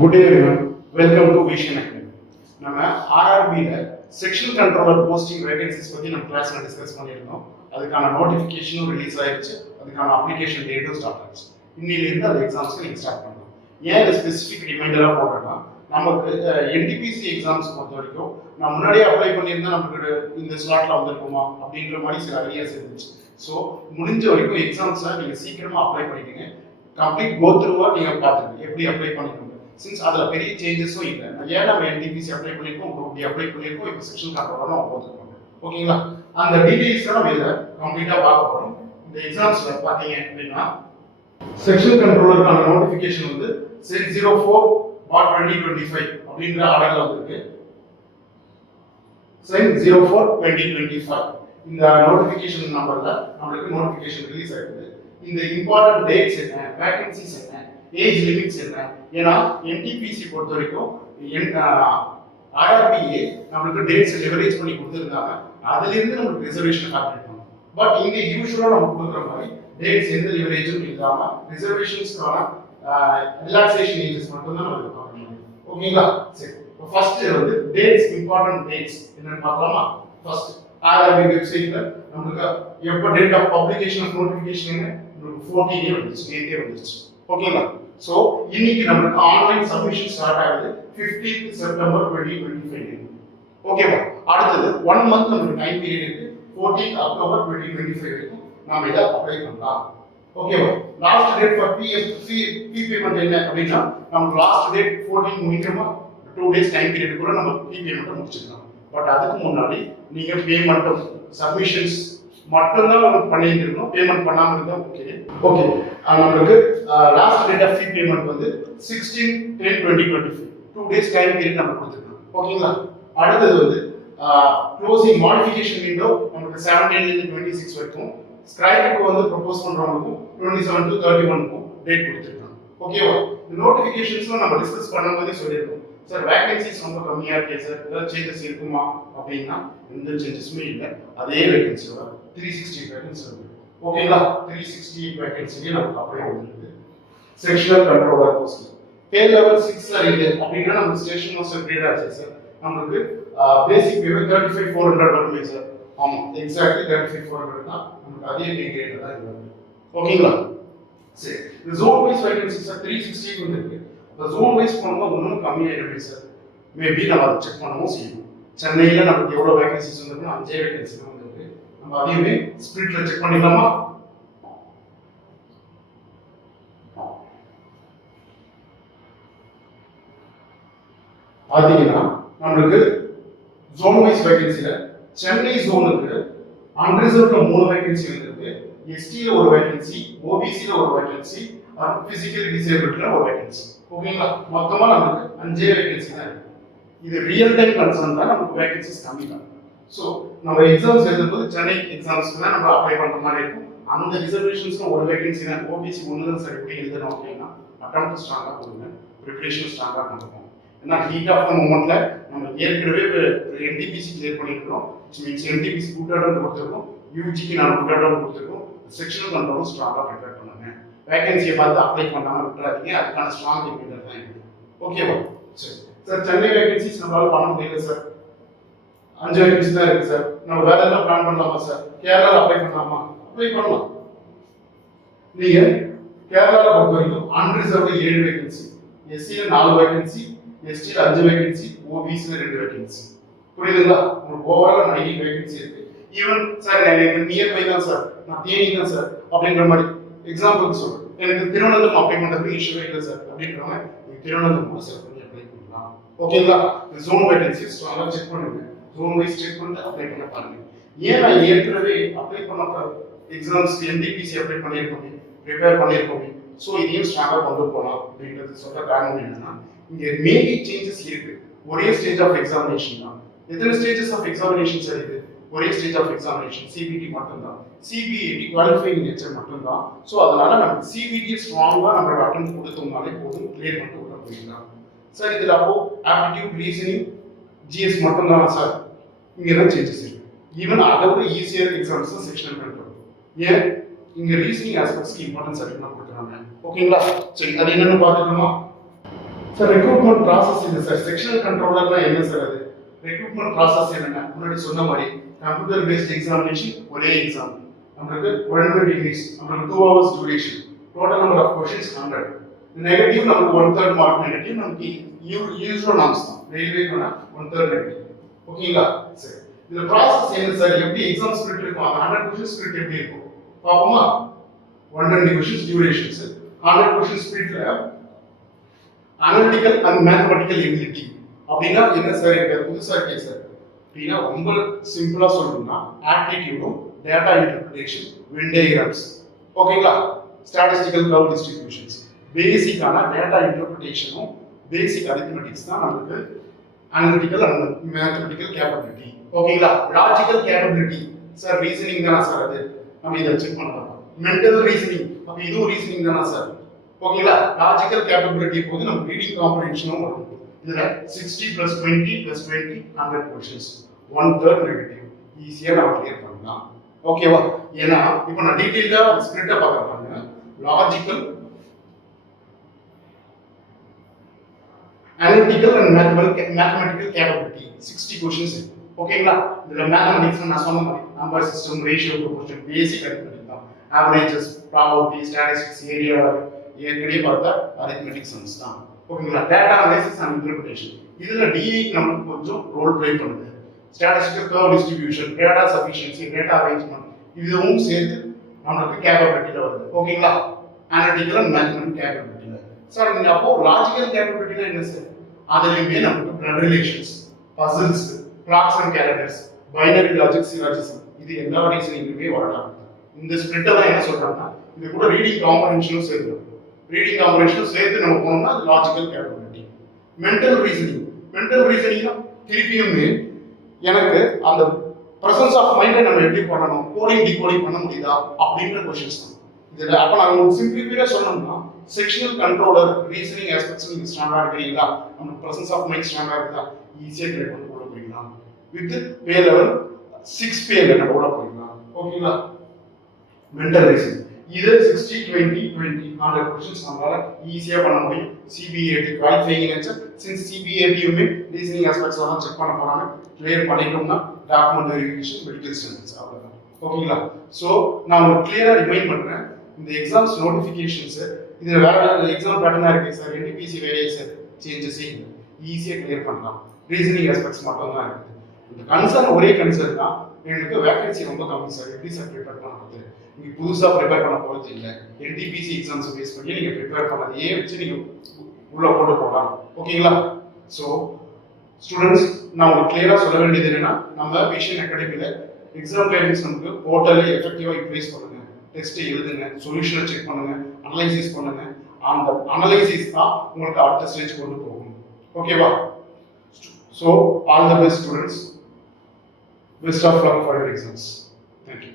Good day everyone. Welcome to Vision Academy. நம்ம RRB-ல section controller posting vacancies பத்தி நம்ம கிளாஸ்ல டிஸ்கஸ் பண்ணியிருந்தோம். அதுக்கான நோட்டிஃபிகேஷனும் ரிலீஸ் ஆயிருச்சு. அதுக்கான அப்ளிகேஷன் டேட்டும் ஸ்டார்ட் ஆயிருச்சு. இன்னில இருந்து அந்த எக்ஸாம்ஸ்க்கு நீங்க ஸ்டார்ட் பண்ணலாம். ஏன் இந்த ஸ்பெசிஃபிக் ரிமைண்டரா போடுறேன்னா நமக்கு NTPC எக்ஸாம்ஸ் பொறுத்த வரைக்கும் நான் முன்னாடியே அப்ளை பண்ணியிருந்தா நமக்கு இந்த ஸ்லாட்ல வந்திருக்குமா அப்படின்ற மாதிரி சில ஐடியாஸ் இருந்துச்சு. ஸோ முடிஞ்ச வரைக்கும் எக்ஸாம்ஸை நீங்க சீக்கிரமா அப்ளை பண்ணிடுங்க. கம்ப்ளீட் கோ த்ரூவா நீங்க பாத்துக்கங்க எப்படி அப்ளை பண்ணிக்கணும். சின்ஸ் அதுல பெரிய சேஞ்சஸும் இல்லை. ஏன் நம்ம NTPC அப்ளை பண்ணிருக்கோம், குரூப் டி அப்ளை பண்ணிருக்கோம், இப்போ செக்ஷன் கண்ட்ரோலர் நம்ம போட்டுருக்கோம். ஓகேங்களா? அந்த டீடைல்ஸ் தான் நம்ம இதில் கம்ப்ளீட்டா பார்க்க போறோம். இந்த எக்ஸாம்ஸ்ல பாத்தீங்க அப்படின்னா செக்ஷன் கண்ட்ரோலருக்கான நோட்டிபிகேஷன் வந்து 604/2025 அப்படின்ற ஆர்டர்ல வந்திருக்கு. 604/2025 இந்த நோட்டிபிகேஷன் நம்பர்ல நம்மளுக்கு நோட்டிபிகேஷன் ரிலீஸ் ஆயிருக்கு. இந்த இம்பார்ட்டன்ட் டேட்ஸ் என்ன, வேகன்சிஸ் என்ன, ஏஜ் லிமிட்ஸ் என்ன, ஏன்னா NTPC பொறுத்த வரைக்கும் RRBA நம்மளுக்கு டேட்ஸ் லெவரேஜ் பண்ணி கொடுத்துருந்தாங்க. அதுல இருந்து நமக்கு ரிசர்வேஷன் கால்குலேட் பண்ணணும். பட் இங்க யூசுவலா நம்ம கொடுக்குற மாதிரி டேட்ஸ் எந்த லெவரேஜும் இல்லாம ரிசர்வேஷன்ஸ்க்கான ரிலாக்ஸேஷன் ஏஜஸ் மட்டும் தான் நம்ம பார்க்க முடியும். ஓகேங்களா? சரி, இப்போ ஃபர்ஸ்ட் வந்து டேட்ஸ், இம்பார்ட்டன்ட் டேட்ஸ் என்னன்னு பார்க்கலாமா? ஃபர்ஸ்ட் RRB வெப்சைட்ல நமக்கு எப்போ date of publication of notification நமக்கு 14 வந்துச்சு, நேத்தே வந்துச்சு. ஓகேங்களா? சோ இன்னைக்கு நமக்கு ஆன்லைன் சப்மிஷன் ஸ்டார்ட் ஆகுது 15th செப்டம்பர் 2025. ஓகேவா? அடுத்தது 1 மந்த் நமக்கு டைம் பீரியட் இருக்கு. 14th அக்டோபர் 2025 வரைக்கும் நாம இத அப்ளை பண்ணலாம். ஓகேவா? Last date for fee payment என்ன அப்படின்னா நமக்கு லாஸ்ட் டேட் 14 முடிக்கணுமா, 2 டேஸ் டைம் பீரியட் கூட நம்ம பி பேமெண்ட் முடிச்சிடலாம். பட் அதுக்கு முன்னாடி நீங்க பேமெண்ட் சப்மிஷன்ஸ் மட்டும் தான் நம்ம பண்ணியிருக்கணும். பேமெண்ட் பண்ணாம இருந்தா ஓகே. நமக்கு last date of fee payment வந்து 16/10/2025 2 டேஸ் டைம் பீரியட் நம்ம கொடுத்துருக்கோம். ஓகேங்களா? அடுத்தது வந்து க்ளோசிங் மாடிஃபிகேஷன் விண்டோ நமக்கு 17 ல இருந்து 26 வரைக்கும், ஸ்கிரைபுக்கு வந்து ப்ரோபோஸ் பண்றவங்களுக்கு 27 to 31 டேட் கொடுத்துருக்காங்க. ஓகேவா? இந்த நோட்டிஃபிகேஷன்ஸ்லாம் நம்ம டிஸ்கஸ் பண்ணும்போதே சொல்லியிருக்கோம். சார் வேகன்சிஸ் ரொம்ப கம்மியா இருக்கே சார், ஏதாவது சேஞ்சஸ் இருக்குமா அப்படின்னா எந்த சேஞ்சஸுமே இல்லை. அதே வேகன்சியோட 360 வேகன்சி இருக்கு. ஓகேங்களா? 360 வேகன்சியே நமக்கு அப்படியே வந்துருக்கு. Sectional controller post pay level 6ல இருக்கு அப்படின்னா நம்ம ஸ்டேஷன் மாஸ்டர் கிரேட் ஆச்சு சார். நமக்கு பேசிக் பே 35,400 வருமே சார். ஆமா, எக்ஸாக்ட்லி 35,400 தான் நமக்கு அதே பே கிரேட் தான் இருக்கு. ஓகேங்களா? சரி, இந்த ஜோன் வைஸ் வேகன்சி சார் 360 வந்துருக்கு. இந்த ஜோன் வைஸ் பண்ணா இன்னும் கம்மியா இருக்கு சார். மேபி நம்ம அதை செக் பண்ணவும் செய்யணும். சென்னையில நமக்கு எவ்வளவு வேகன்சிஸ் வந்திருக்குன்னா 5 வேகன்சி தான் வந்திருக்கு. நம்ம அதையுமே ஸ்பிளிட்ல செக் பண்ணிடலாமா? பாத்தீங்கன்னா நம்மளுக்கு ஜோன் வைஸ் வேகன்சில சென்னை ஜோனுக்கு அன்ரிசர்வ்ல 3 வேகன்சி வந்திருக்கு. எஸ்டில ஒரு வேகன்சி, ஓபிசில ஒரு வேகன்சி, பிசிக்கலி டிசேபிள்ட்ல ஒரு வேகன்சி. ஓகேங்களா? மொத்தமா நமக்கு 5 வேகன்சி தான் இருக்கு. இது ரியல் டைம் கன்சர்ன் தான், நமக்கு வேகன்சிஸ் கம்மி தான். ஸோ நம்ம எக்ஸாம்ஸ் எழுதும்போது சென்னை எக்ஸாம்ஸ்க்கு தான் நம்ம அப்ளை பண்ற மாதிரி இருக்கும். அந்த ரிசர்வேஷன்ஸ்ல ஒரு வேகன்சி தான், ஓபிசி 1 தான் சார். எப்படி எழுதணும் அப்படின்னா அட்டெம்ப்ட் ஸ்ட்ராங்கா கொடுங்க, ப்ரிப்பரேஷன் ஸ்ட்ராங்கா பண்ணுவோம். ஏன்னா ஹீட் ஆஃப் த மூமெண்ட்ல நம்ம ஏற்கனவே NTPC கிளியர் பண்ணிருக்கோம். NTPC குட் அட்டெம்ப்ட் கொடுத்துருக்கோம், யூஜிக்கு நம்ம குட் அட்டெம்ப்ட் கொடுத்துருக்கோம். செக்ஷனல் கண்ட்ரோலும் ஸ்ட்ராங்கா ப்ரிப்பேர் பண்ணுங்க. வேகன்சியை பார்த்து அப்ளை பண்ணாம விட்டுறாதீங்க. அதுக்கான ஸ்ட்ராங் ரிமைண்டர் தான் இருக்கு. ஓகேவா? சரி சார், சென்னை வேகன்சிஸ் நம்மளால பண்ண முடியல சார். 5 வேகன்சி தான் இருக்கு சார். நம்ம வேற ஏதாவது பிளான் பண்ணலாமா சார்? கேரளால அப்ளை பண்ணலாமா? அப்ளை பண்ணலாம். நீங்க கேரளால பொறுத்த வரைக்கும் அன்ரிசர்வ்ல 7 வேகன்சி, எஸ்சில 4 வேகன்சி, எஸ்டில 5 வேகன்சி, ஓபிசில 2 வேகன்சி. புரியுதுங்களா? உங்களுக்கு ஓவரால் 9 வேகன்சி இருக்கு. ஈவன் சார் எனக்கு நியர்பை தான் சார், நான் தேனி தான் சார் அப்படிங்கிற மாதிரி எக்ஸாம்பிள் சொல்றேன். எனக்கு திருவனந்தபுரம் அப்ளை பண்றதுக்கு இஷ்யூவே இல்லை சார் அப்படின்றவங்க திருவனந்தபுரம் சார் பண்ணி அப்ளை பண்ணலாம். ஓகேங்களா? ஜோன் வேகன்சி ஸ்ட்ராங்கா செக் பண்ணுங்க. ஜோன் வைஸ் செக் பண்ணிட்டு அப்ளை பண்ண பாருங்க. ஏன் நான் ஏற்கனவே அப்ளை பண்ண எக்ஸாம்ஸ் NTPC அப்ளை பண்ணியிருக்கோம், ப்ரிப்பேர் பண்ணியிருக்கோம். ஸோ இதையும் ஸ்ட்ராங்கா கொண்டு போகலாம் அப்படின்றது சொல்ற காரணம் என்னன்னா இங்க மேபி சேஞ்சஸ் இருக்கு. ஒரே ஸ்டேஜ் ஆஃப் எக்ஸாமினேஷன் தான். எத்தனை ஸ்டேஜஸ் ஆஃப் எக்ஸாமினேஷன் சார் இது? ஒரே ஸ்டேஜ் ஆஃப் எக்ஸாமினேஷன் CBT மட்டும் தான். CBAT குவாலிஃபைங் நேச்சர் மட்டும் தான். ஸோ அதனால நம்ம CBT ஸ்ட்ராங்கா நம்ம அட்டெம்ப்ட் கொடுத்தோம்னாலே போதும், கிளியர் பண்ணிட்டு உள்ள போயிடலாம் சார். இதுல அப்போ ஆப்டிடியூட், ரீசனிங், GS மட்டும் தான் சார். இங்க தான் சேஞ்சஸ் இருக்கு. ஈவன் அதை விட ஈஸியர் எக்ஸாம்ஸ் தான் செக்ஷனல் கண்ட்ரோல். ஏன் இங்க ரீசனிங் ஆஸ்பெக்ட்ஸ்க்கு இம்பார்ட்டன்ஸ் அதிகமாக கொடுக்குறாங்க. ஓகேங்களா? சரி, அது என்னன்னு பார்த்துக்கணுமா? சார் ரெக்ரூட்மெண்ட் ப்ராசஸ் என்ன சார்? செக்ஷனல் கண்ட்ரோலர்னா என்ன சார் அது? ரெக்ரூட்மெண்ட் ப்ராசஸ் என்னன்னா முன்னாடி சொன்ன மாதிரி கம்ப்யூட்டர் பேஸ்ட் எக்ஸாமினேஷன் ஒரே எக்ஸாம், நம்மளுக்கு 120 degrees, நம்மளுக்கு 2 hours duration, total number of questions 100. Negative நமக்கு 1/3 மார்க் நெகட்டிவ், நமக்கு யூசுவல் நாம்ஸ் தான். ரயில்வேனா 1/3 நெகட்டிவ். ஓகேங்களா? சரி, இந்த ப்ராசஸ் என்ன சார்? எப்படி எக்ஸாம் ஸ்கிரிப்ட் இருக்கும்? 100 கொஸ்டின் ஸ்கிரிப்ட் எப்படி இருக்கும் பாப்போமா? 120 கொஸ்டின்ஸ் டியூரேஷன்ஸ், 100 கொஸ்டின் ஸ்கிரிப்ட்ல அனலிட்டிக்கல் அண்ட் மேத்தமெட்டிக்கல் எபிலிட்டி அப்படின்னா என்ன சார்? எனக்கு புதுசா இருக்கே சார் அப்படின்னா ரொம்ப சிம்பிளா சொல்லணும்னா ஆப்டிடியூடும் டேட்டா இன்டர்பிரேஷன் வென் டயகிராம்ஸ். ஓகேங்களா? ஸ்டாட்டிஸ்டிக்கல் கர்வ் டிஸ்ட்ரிபியூஷன்ஸ், பேசிக்கான டேட்டா இன்டர்பிரேஷனும் பேசிக் அரித்மெட்டிக்ஸ் தான் நமக்கு அனலிட்டிக்கல் அண்ட் மேத்தமெட்டிக்கல் கேப்பபிலிட்டி. ஓகேங்களா? லாஜிக்கல் கேப்பபிலிட்டி சார் ரீசனிங் தானா சார்? அது நம்ம இதை செக் பண்ணலாம். மென்டல் ரீசனிங், அப்ப இதுவும் ரீசனிங் தானா சார்? ஓகேங்களா? லாஜிக்கல் கேப்பபிலிட்டி போது நம்ம ரீடிங் காம்ப்ரிஹென்ஷனும் வரும். இதுல 60 + 20 + 20 100 क्वेश्चंस, 1/3 நெகட்டிவ். ஈஸியா நம்ம கிளியர் பண்ணலாம். ஓகேவா? ஏன்னா இப்போ நான் டீடைலா ஸ்கிரிப்ட பார்க்கறாங்க. Logical, analytical and mathematical capability 60 questions. ஓகேங்களா? இதுல மேத்தமெட்டிக்ஸ் நான் சொன்ன மாதிரி number system, ratio, proportion, basic arithmetic தான். ஆவரேஜஸ், ப்ராபபிலிட்டி, ஸ்டாட்டிஸ்டிக்ஸ், ஏரியா ஏற்கனவே பார்த்தா அரித்மெட்டிக் சம்ஸ் தான். ஓகேங்களா? டேட்டா அனலைசிஸ் அண்ட் இன்டர்பிரேஷன், இதுல டிஇ நமக்கு கொஞ்சம் ரோல் ப்ளே பண்ணுது. Statistical curve distribution, data sufficiency, data arrangement, இதுவும் சேர்த்து நமக்கு கேப்பபிலிட்டில வருது. ஓகேங்களா? அனலிட்டிக்கல் அண்ட் மேத்தமெட்டிக்கல் கேப்பபிலிட்டில. சார் நீங்க அப்போ லாஜிக்கல் கேப்பபிலிட்டினா என்ன சார்? அதுலயுமே நமக்கு blood relations, puzzles, clocks and characters, binary logic, syllogism, இது எல்லா ரீசனிங்குமே வரலாம். இந்த ஸ்பிரிட்ட தான் என்ன சொல்றாங்கன்னா இது கூட ரீடிங் காம்ப்ரிஹென்ஷனும் சேர்த்து, ரீடிங் காம்ப்ரிஹென்ஷனும் சேர்த்து நம்ம போனோம்னா அது logical capability. Mental reasoning, mental ரீசனிங்னா திருப்பியுமே எனக்கு அந்த பிரசன்ஸ் ஆஃப் மைண்டை நம்ம எப்படி பண்ணணும், கோடிங் டிகோடிங் பண்ண முடியுதா அப்படின்ற கொஸ்டின்ஸ் தான் இதுல. அப்ப நான் உங்களுக்கு சிம்பிளிஃபையா சொல்லணும்னா செக்ஷனல் கண்ட்ரோலர் ரீசனிங் ஆஸ்பெக்ட்ஸ் நீங்க ஸ்ட்ராங்கா இருக்கிறீங்களா, நம்ம பிரசன்ஸ் ஆஃப் மைண்ட் ஸ்ட்ராங்கா இருக்குதா, ஈஸியா கிரியேட் பண்ணி போட போயிடலாம். With pay level 6 pay level போட போயிடலாம். ஓகேங்களா? மென்டல் ரீசனிங் இது 60 20 20 100 क्वेश्चंस நம்மளால ஈஸியா பண்ண முடியும். சிபிஏடி குவாலிஃபையிங் நேச்சர், சின்ஸ் சிபிஏடியுமே ரீசனிங் ஆஸ்பெக்ட்ஸ் எல்லாம் செக் பண்ண போறாங்க. கிளியர் பண்ணிட்டோம்னா டாக்குமெண்ட் வெரிஃபிகேஷன், மெடிக்கல் ஸ்டாண்டர்ட்ஸ் அவ்வளவுதான். ஓகேங்களா? சோ நான் உங்களுக்கு கிளியரா ரிமைண்ட் பண்றேன், இந்த எக்ஸாம்ஸ் நோட்டிஃபிகேஷன்ஸ் இதுல வேற எக்ஸாம் பேட்டர்னா இருக்கு சார், என்டிபிசி வேற சார் சேஞ்சஸ் ஈஸியா கிளியர் பண்ணலாம். ரீசனிங் ஆஸ்பெக்ட்ஸ் மட்டும் தான் இருக்குது. இந்த கன்சர்ன் ஒரே கன்சர்ன் தான், எனக்கு வேகன்சி ரொம்ப கம்மி சார், எப்படி சார் ப்ரிப்பேர் பண்ணுறது? நீங்க புதுசா ப்ரிப்பேர் பண்ண போறது இல்லை, என்டிபிசி எக்ஸாம்ஸ் பேஸ் பண்ணி நீங்க ப்ரிப்பேர் பண்ணதையே வச்சு நீங்க உள்ள போட்டு போகலாம். ஓகேங்களா? ஸோ ஸ்டூடெண்ட்ஸ், நான் உங்களுக்கு கிளியரா சொல்ல வேண்டியது என்னன்னா, நம்ம விஷன் அகாடமியில எக்ஸாம் கைடன்ஸ் நமக்கு போர்ட்டலை எஃபெக்டிவா யூட்டிலைஸ் பண்ணுங்க, டெஸ்ட் எழுதுங்க, சொல்யூஷனை செக் பண்ணுங்க, அனலைசிஸ் பண்ணுங்க. அந்த அனலைசிஸ் தான் உங்களுக்கு அடுத்த ஸ்டேஜ் கொண்டு போகும். ஓகேவா? So all the best students, best of luck for your exams. Thank you.